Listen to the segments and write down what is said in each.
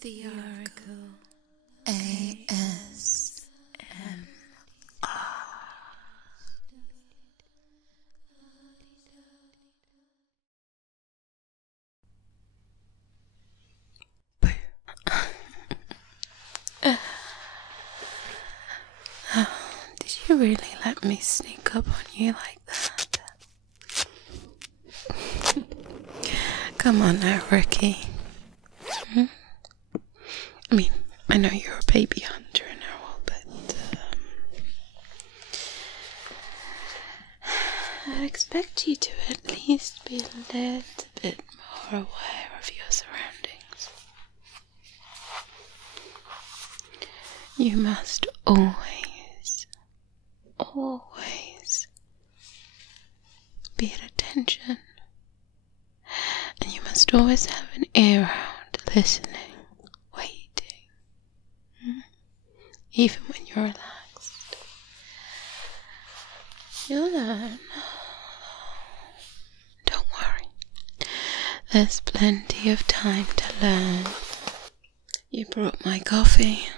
The Oracle ASMR. Did you really let me sneak up on you like that? Come on now, Ricky. I mean, I know you're a baby hunter and all, but I'd expect you to at least be a little bit more aware of your surroundings. You must always be at attention, and you must always have an ear out, listening, waiting, even when you're relaxed. You'll learn. Don't worry, there's plenty of time to learn. You brought my coffee.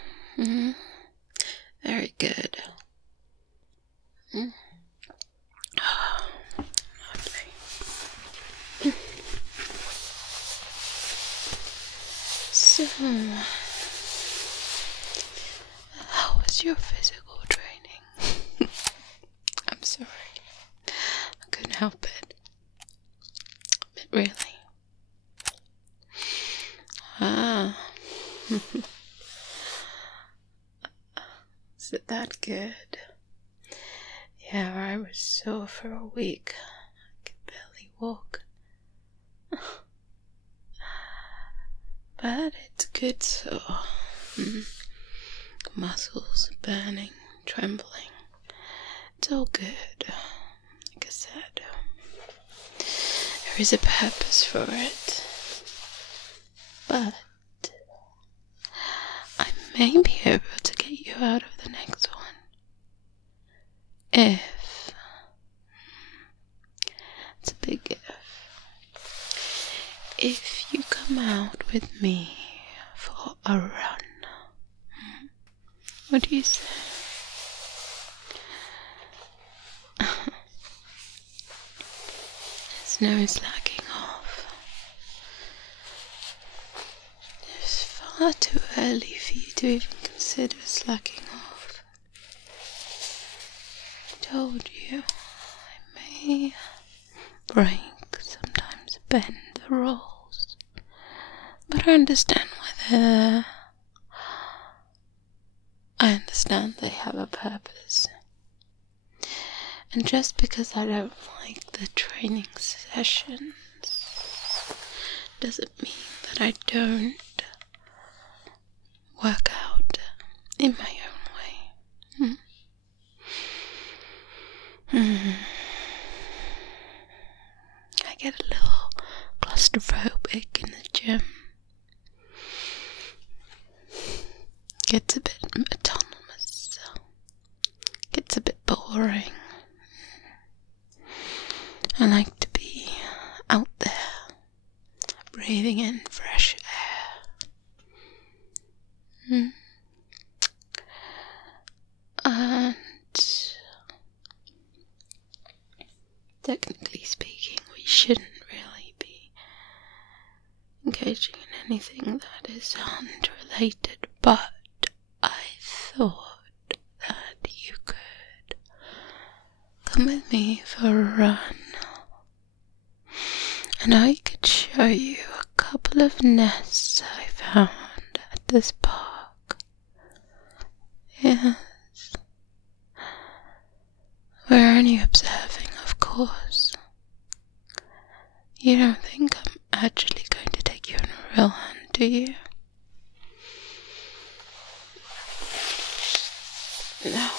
Very good. Oh, lovely. So, how was your physical training? I'm sorry, I couldn't help it. But really. Is it that good? Yeah, I was sore for a week. I could barely walk. But it's good sore. Muscles burning, trembling. It's all good. Like I said, there is a purpose for it. But I may be able to get you out of the next one if it's a big if you come out with me for a run. What do you say? There's no slacking off. It's far too early for you to even consider slacking off. I told you I may break, sometimes bend the rules, but I understand they have a purpose. And just because I don't like the training sessions doesn't mean that I don't work out in my own way. I get a little claustrophobic in the gym. Gets a bit autonomous. Gets a bit boring. I like to be out there, breathing in fresh air. And technically speaking, we shouldn't really be engaging in anything that is hunt-related, but I thought that you could come with me for a run, and I could show you a couple of nests I found at this park. Yes. We're only observing, of course. You don't think I'm actually going to take you on a real hunt, do you? No,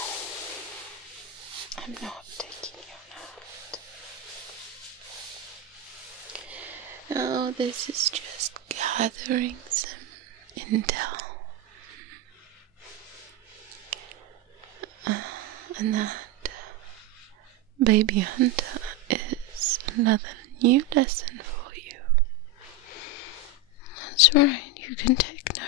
I'm not taking you on a hunt. No, this is just gathering some intel. And that baby hunter is another new lesson for you. That's right, you can take notes.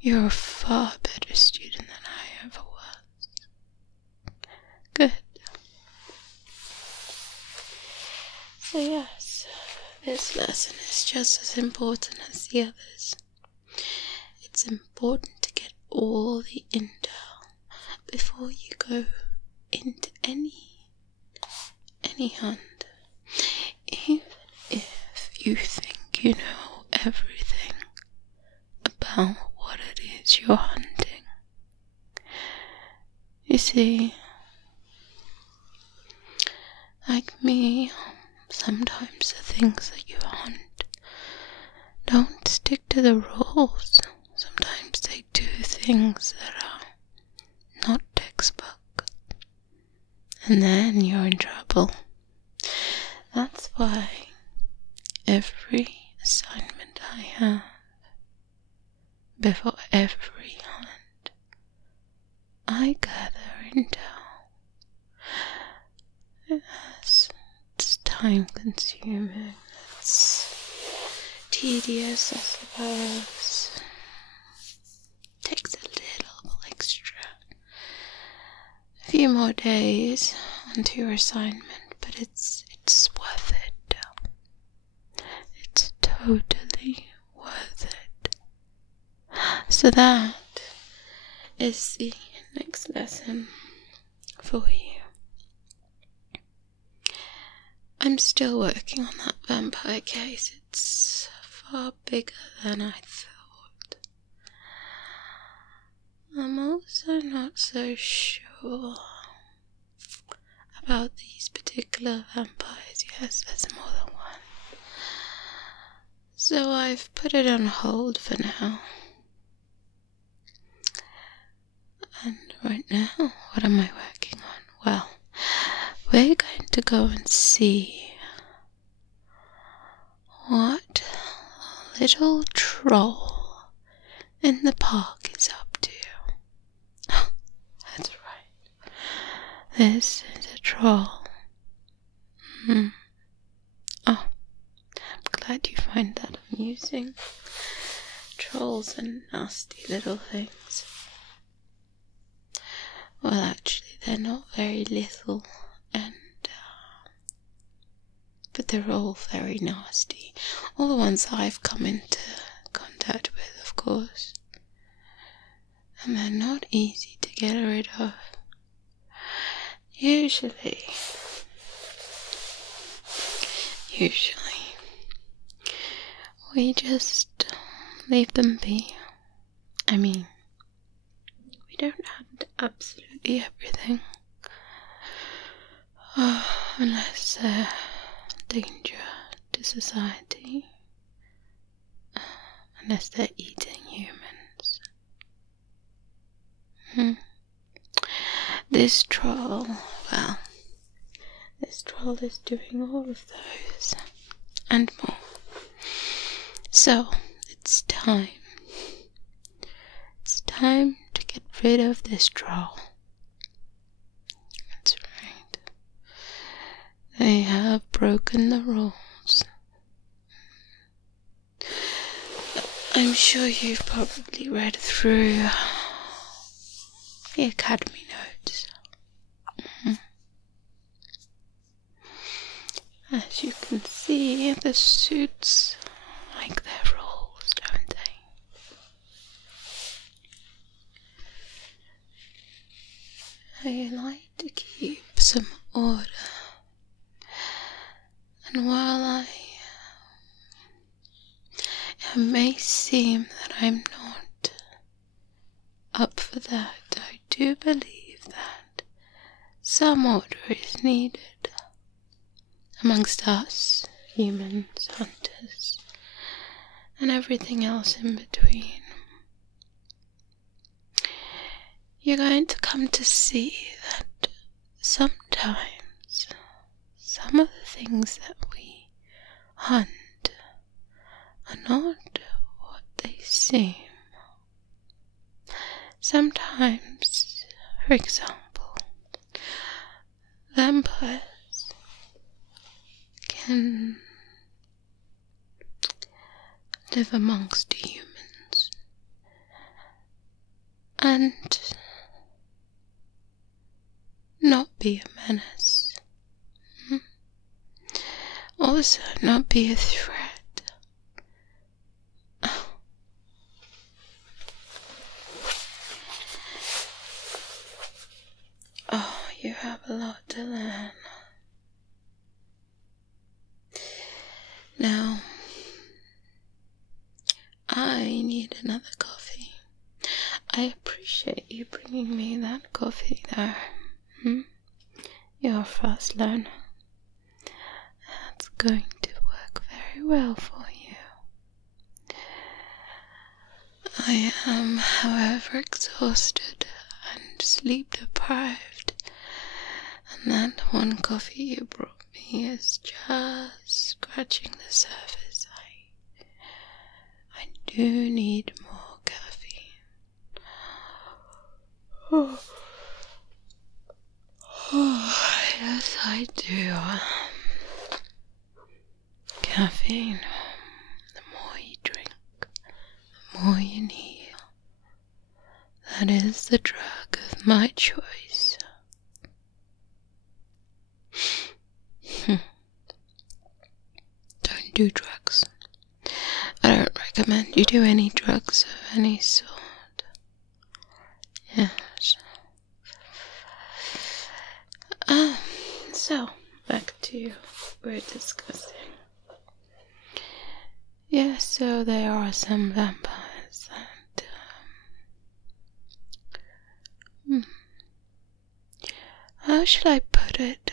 You're a far better student than I ever was. Good. So yes, this lesson is just as important as the others. It's important to get all the intel before you go into any hunt. Even if you think you know everything about what it is you're hunting. You see, like me, sometimes the things that you hunt don't stick to the rules. Sometimes they do things that are not textbook, and then you're in trouble. That's why every assignment I have, before every hunt, I gather intel. Yes, it's time consuming, it's tedious, I suppose. Takes a little extra, a few more days onto your assignment, but it's worth it. It's totally worth it. So that is the next lesson for you. I'm still working on that vampire case. It's far bigger than I thought. I'm also not so sure about these particular vampires. Yes, there's more than one. So I've put it on hold for now. And right now, what am I working on? Well, we're going to go and see what little troll in the park is up to. Oh, that's right. This is a troll. Oh, I'm glad you find that amusing. Trolls are nasty little things. Well, actually, they're not very little, but they're all very nasty. All the ones I've come into contact with, of course. And they're not easy to get rid of. Usually, we just leave them be. I mean, we don't hunt absolutely everything. Unless they're danger to society. Unless they're eating humans. This troll, well, this troll is doing all of those and more. So, it's time. It's time to get rid of this troll. That's right. They have broken the rules. I'm sure you've probably read through the academy notes. As you can see, the suits like their rules, don't they? They like to keep some order. And while it may seem that I'm not up for that, I do believe that some order is needed amongst us, humans, hunters, and everything else in between. You're going to come to see that sometimes some of the things that we hunt are not what they seem. Sometimes, for example, vampires can live amongst humans and not be a menace. Also, not be a threat. Oh, you have a lot to learn. Now, I need another coffee. I appreciate you bringing me that coffee there. You're a fast learner. That's going to work very well for you. I am, however, exhausted and sleep deprived, and that one coffee you brought me is just scratching the surface. I do need more caffeine. Oh, yes, I do. Caffeine, the more you drink, the more you need. That is the drug of my choice. Don't do drugs. I don't recommend you do any drugs of any sort. Yes. So, back to what we're discussing. Yes, so there are some vampires that, how should I put it?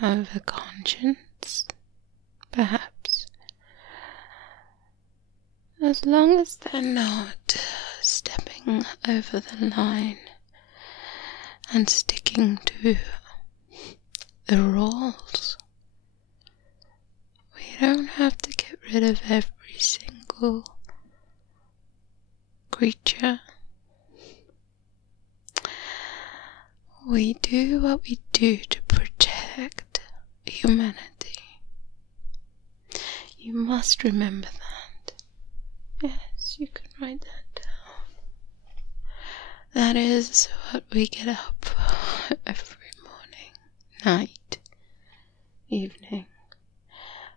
Have a conscience, perhaps. As long as they're not stepping over the line and sticking to the rules. We don't have to get rid of every single creature. We do what we do to protect humanity. You must remember that. Yes, you can write that down. That is what we get up for every morning, night, evening,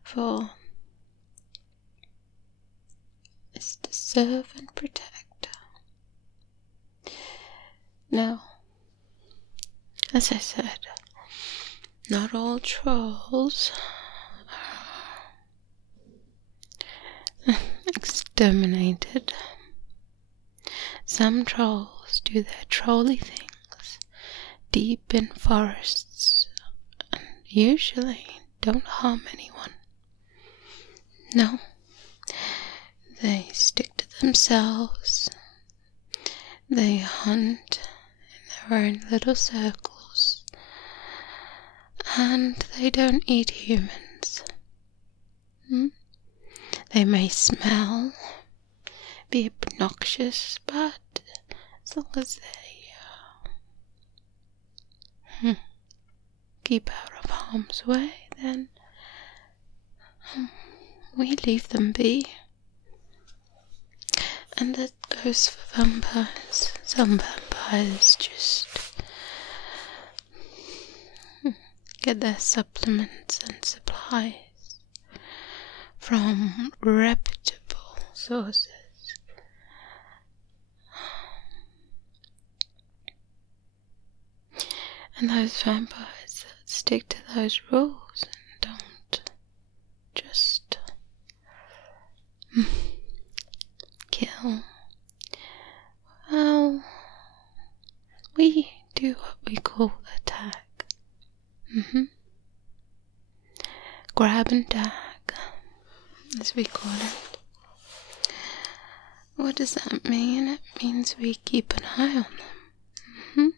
for is to serve and protect. Now, as I said, not all trolls are exterminated. Some trolls do their trolly things deep in forests and usually don't harm anyone. No, they stick to themselves. They hunt in their own little circles, and they don't eat humans. They may smell, be obnoxious, but as long as they keep out of harm's way, then we leave them be. And that goes for vampires. Some vampires just get their supplements and supplies from reputable sources. And those vampires that stick to those rules and don't just kill, well, we do what we call a tag. Grab and tag, as we call it. What does that mean? It means we keep an eye on them.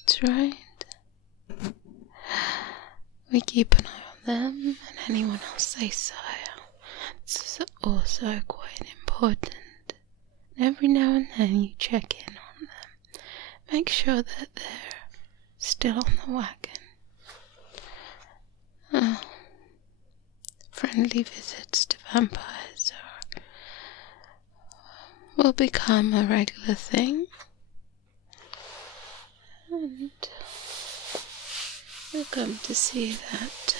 That's right. We keep an eye on them and anyone else they sire. It's also quite important. Every now and then you check in on them. Make sure that they're still on the wagon. friendly visits to vampires will become a regular thing, and you'll come to see that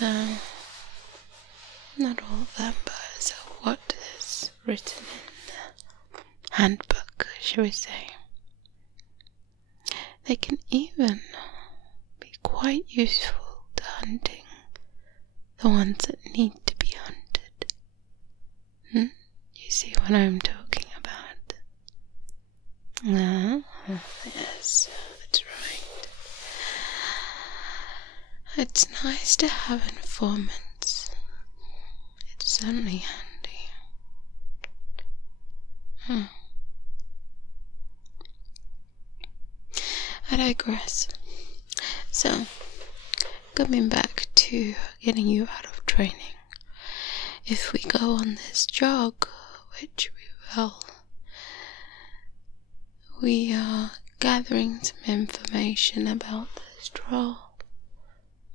not all vampires are what is written in the handbook, shall we say. They can even be quite useful to hunting the ones that need to be hunted. You see what I'm talking about? Yes, that's right. It's nice to have informants. It's certainly handy. I digress. So, coming back to getting you out of training, if we go on this jog, which we will, we are gathering some information about this troll.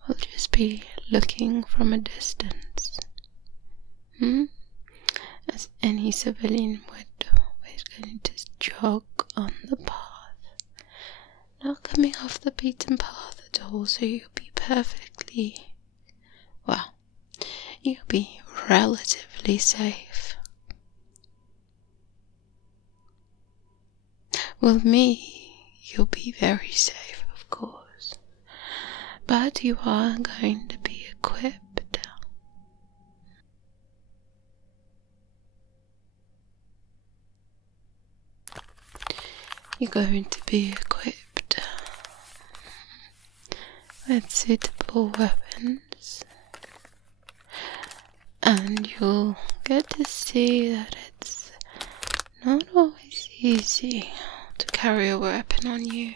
We'll just be looking from a distance, as any civilian would. We're going to jog on the path, not coming off the beaten path at all, so you'll be perfectly, well, you'll be relatively safe. With me, you'll be very safe, of course, but you are going to be equipped. You're going to be equipped with suitable weapons, and you'll get to see that it's not always easy to carry a weapon on you,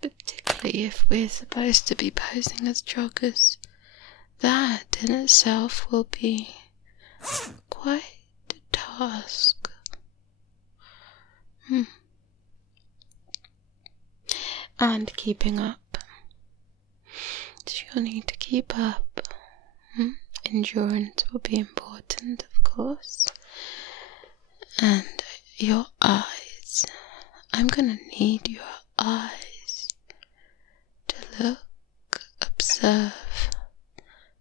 particularly if we're supposed to be posing as joggers. That in itself will be quite a task. And keeping up. So you'll need to keep up. Endurance will be important, of course. And your eyes. I'm gonna need your eyes to look, observe,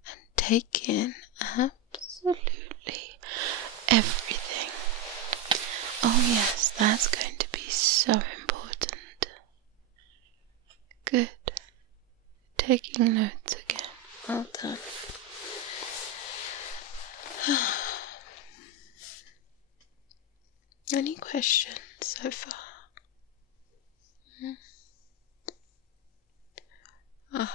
and take in absolutely everything. Oh yes, that's going to be so important. Good. Taking notes again. Well done. Any questions so far? Right.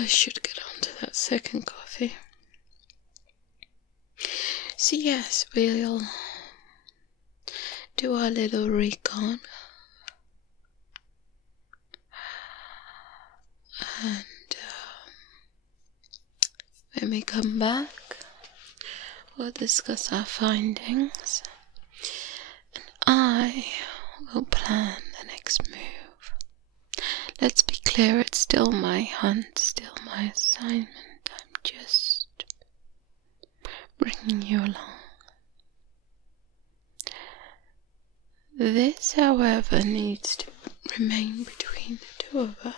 I should get on to that second coffee. So yes, we'll do our little recon. And when we come back, we'll discuss our findings, and I will plan the next move. Let's be clear, it's still my hunt, still my assignment. I'm just bringing you along. This, however, needs to remain between the two of us.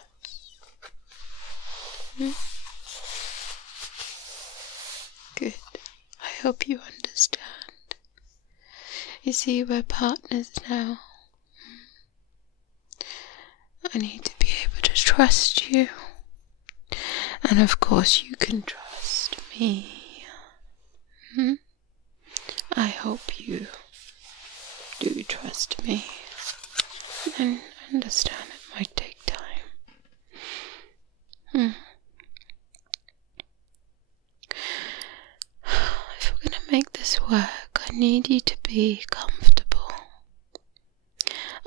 Good. I hope you understand. You see, we're partners now. I need to be able to trust you. And of course you can trust me. I hope you do trust me. And understand it might take time. If we're going to make this work, I need you to be comfortable.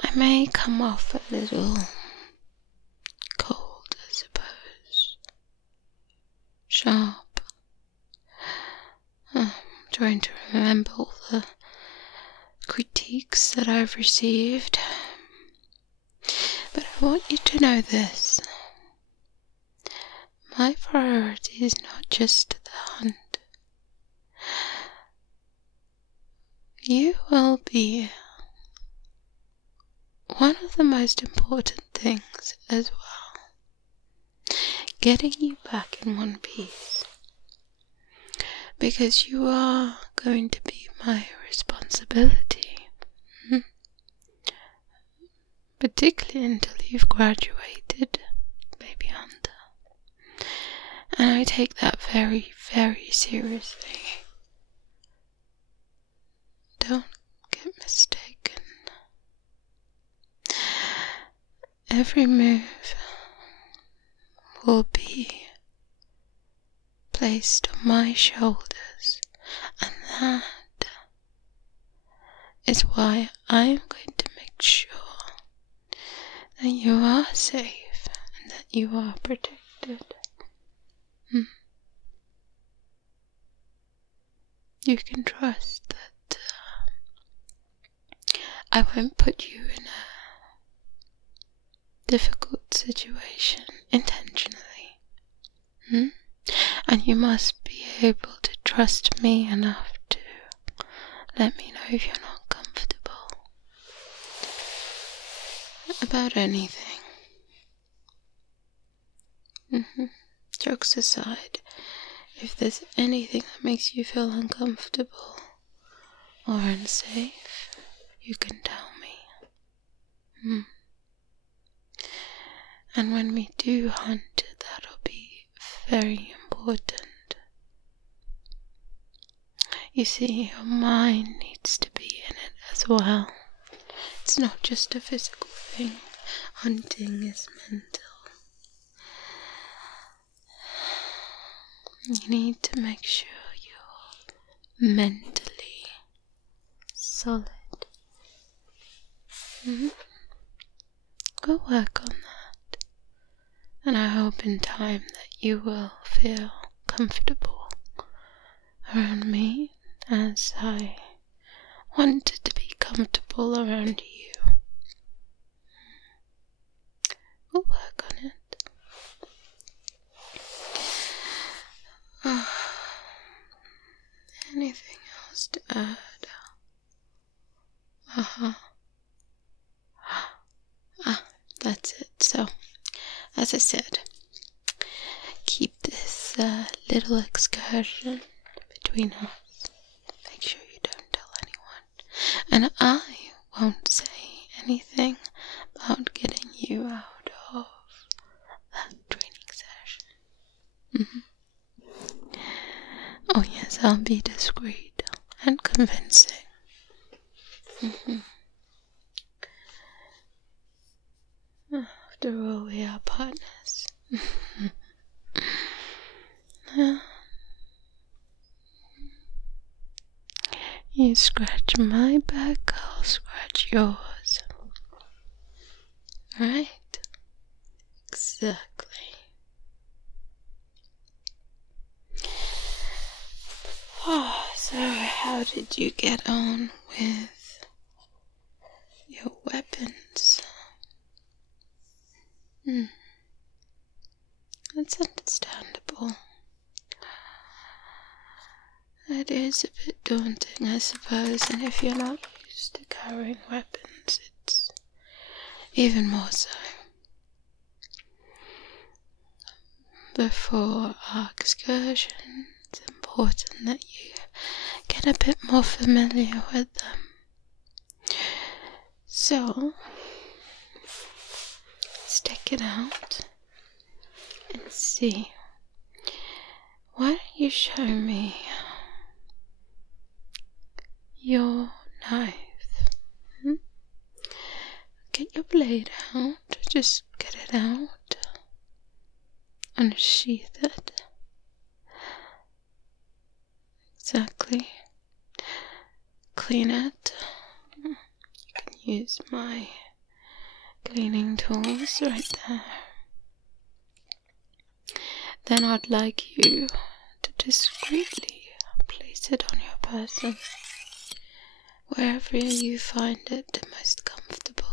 I may come off a little cold, I suppose. Sharp. I'm trying to remember all the critiques that I've received. But I want you to know this. My priority is not just the hunt. You will be one of the most important things as well. Getting you back in one piece. Because you are going to be my responsibility. Particularly until you've graduated, baby hunter. And I take that very, very seriously. Don't get mistaken. Every move will be placed on my shoulders, and that is why I am going to make sure that you are safe and that you are protected. You can trust that I won't put you in a difficult situation intentionally. And you must be able to trust me enough to let me know if you're not comfortable about anything. Jokes aside, if there's anything that makes you feel uncomfortable or unsafe, you can tell me. And when we do hunt, that'll be very important. You see, your mind needs to be in it as well. It's not just a physical thing. Hunting is mental. You need to make sure you're mentally solid. Go work on that. And I hope in time that you will feel comfortable around me as I wanted to be comfortable around you. We'll work on it. Anything else to add? That's it. So, as I said, keep this little excursion between us. Make sure you don't tell anyone. And I won't say anything about getting you out of that training session. Oh yes, I'll be discreet and convincing. After all, we are partners. You scratch my back, I'll scratch yours. Right? Exactly. So how did you get on with your weapons? That's understandable. It is a bit daunting, I suppose, and if you're not used to carrying weapons, it's even more so. Before our excursion, it's important that you get a bit more familiar with them. So, let's take it out and see. Why don't you show me your knife? Get your blade out, just get it out, unsheath it. Exactly. Clean it. You can use my cleaning tools right there. Then I'd like you to discreetly place it on your person, wherever you find it the most comfortable.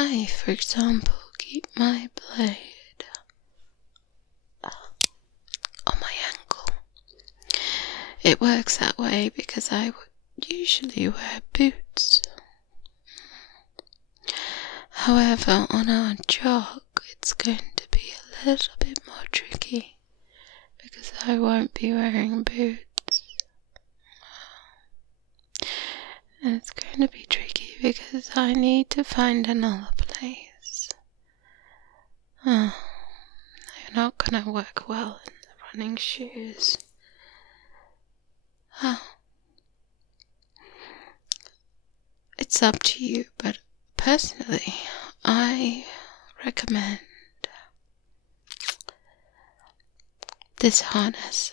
I, for example, keep my blade on my ankle. It works that way because I would usually wear boots. However, on our jog, it's going to be a little bit more tricky because I won't be wearing boots. And it's going to be tricky because I need to find another place. They're not going to work well in the running shoes. It's up to you, but personally, I recommend this harness.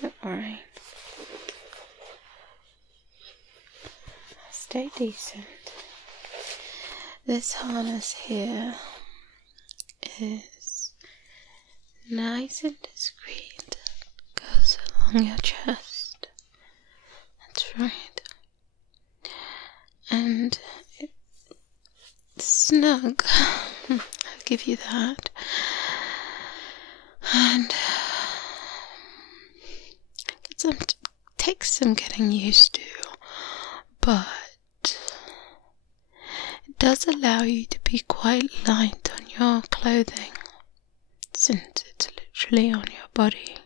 Don't worry. Stay decent. This harness here is nice and discreet. Goes along your chest. That's right. And it's snug. I'll give you that. And takes some getting used to, but it does allow you to be quite light on your clothing, since it's literally on your body.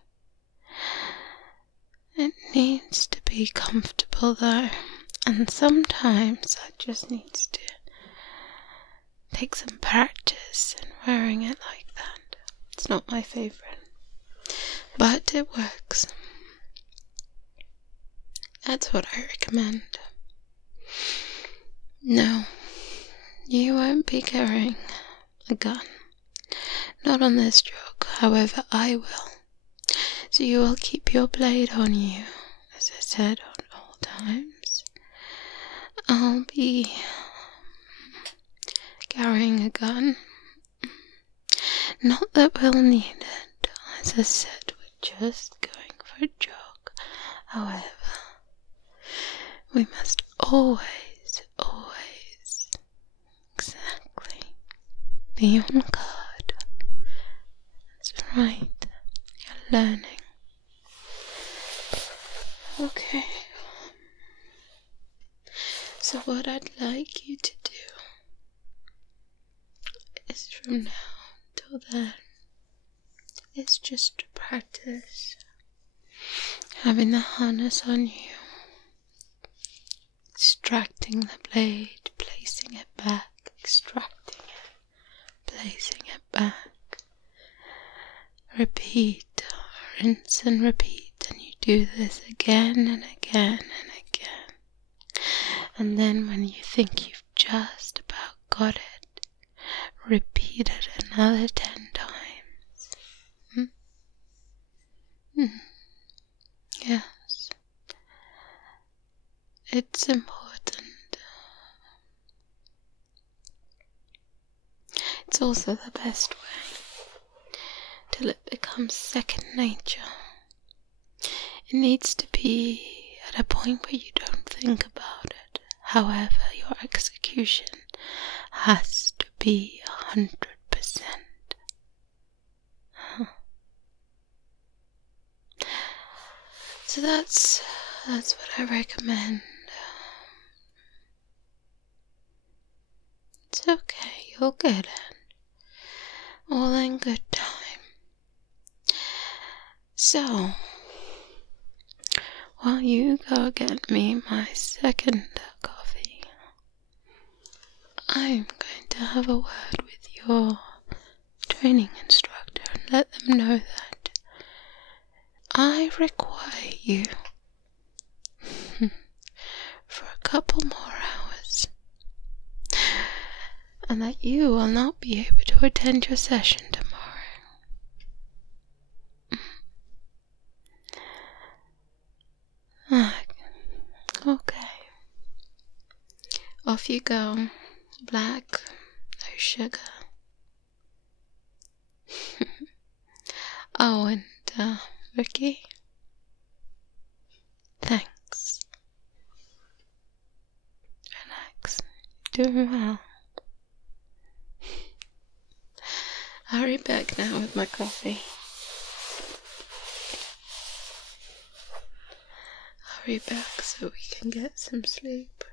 It needs to be comfortable though, and sometimes that just needs to take some practice in wearing it like that. It's not my favourite, but it works. That's what I recommend. No, you won't be carrying a gun. Not on this jog, however I will. So you will keep your blade on you, as I said, on all times. I'll be carrying a gun. Not that we'll need it. As I said, we're just going for a jog. However, we must always, exactly, be on guard. That's right. You're learning. Okay. So what I'd like you to do is from now till then is just to practice having the harness on you. Extracting the blade, placing it back, extracting it, placing it back. Repeat, rinse and repeat, and you do this again and again and again. And then when you think you've just about got it, repeat it another 10 times. Yes. It's important. It's also the best way, till it becomes second nature. It needs to be at a point where you don't think about it. However, your execution has to be 100%. So that's what I recommend. It's okay, you'll get it. All in good time. So, while you go get me my second coffee, I'm going to have a word with your training instructor and let them know that I require you for a couple more hours, and that you will not be able to attend your session tomorrow. Okay. Off you go. Black, no sugar. Oh, and Ricky, thanks. doing well. I'll hurry back now with my coffee. Hurry back so we can get some sleep.